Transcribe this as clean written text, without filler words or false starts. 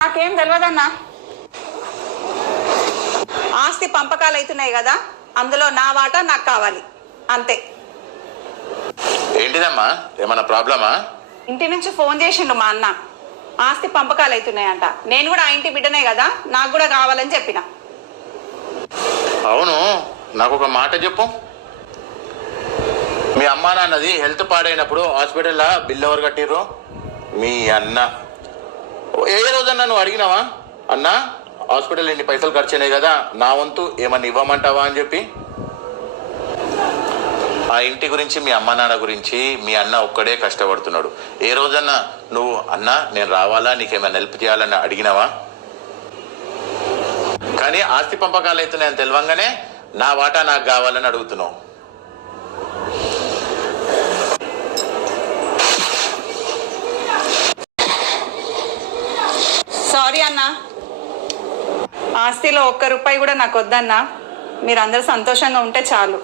నాకేం తెలియదన్నా. ఆస్తి పంపకాలు అవుతున్నాయి కదా, అందులో నా వాటా నాకు కావాలి అంతే. ఏంటిదమ్మా, ఏమన్నా ప్రాబ్లమా? ఇంటి నుంచి ఫోన్ చేసిండు మా అన్న, ఆస్తి పంపకాలు అవుతున్నాయంట. నేను కూడా ఆ ఇంటి బిడ్డనే కదా, నాకు కూడా కావాలని చెప్పిన. అవును, నాకు ఒక మాట చెప్పు. మీ అమ్మా నాన్నది హెల్త్ పాడైనప్పుడు హాస్పిటల్లో బిల్ ఎవరు కట్టిర్రు? మీ అన్న. ఏ రోజన్నా నువ్వు అడిగినావా, అన్నా హాస్పిటల్ ఇన్ని పైసలు ఖర్చు అయినాయి కదా, నా వంతు ఏమన్నా ఇవ్వమంటావా అని చెప్పి? ఆ ఇంటి గురించి, మీ అమ్మ నాన్న గురించి మీ అన్న ఒక్కడే కష్టపడుతున్నాడు. ఏ రోజన్నా నువ్వు అన్నా నేను రావాలా, నీకేమైనా హెల్ప్ చేయాలని అడిగినావా? కానీ ఆస్తి పంపకాలు అవుతున్నాయని తెలియంగానే నా వాటా నాకు కావాలని అడుగుతున్నావు. సారీ అన్నా, ఆస్తిలో ఒక్క రూపాయి కూడా నాకు వద్దన్నా. మీరందరూ సంతోషంగా ఉంటే చాలు.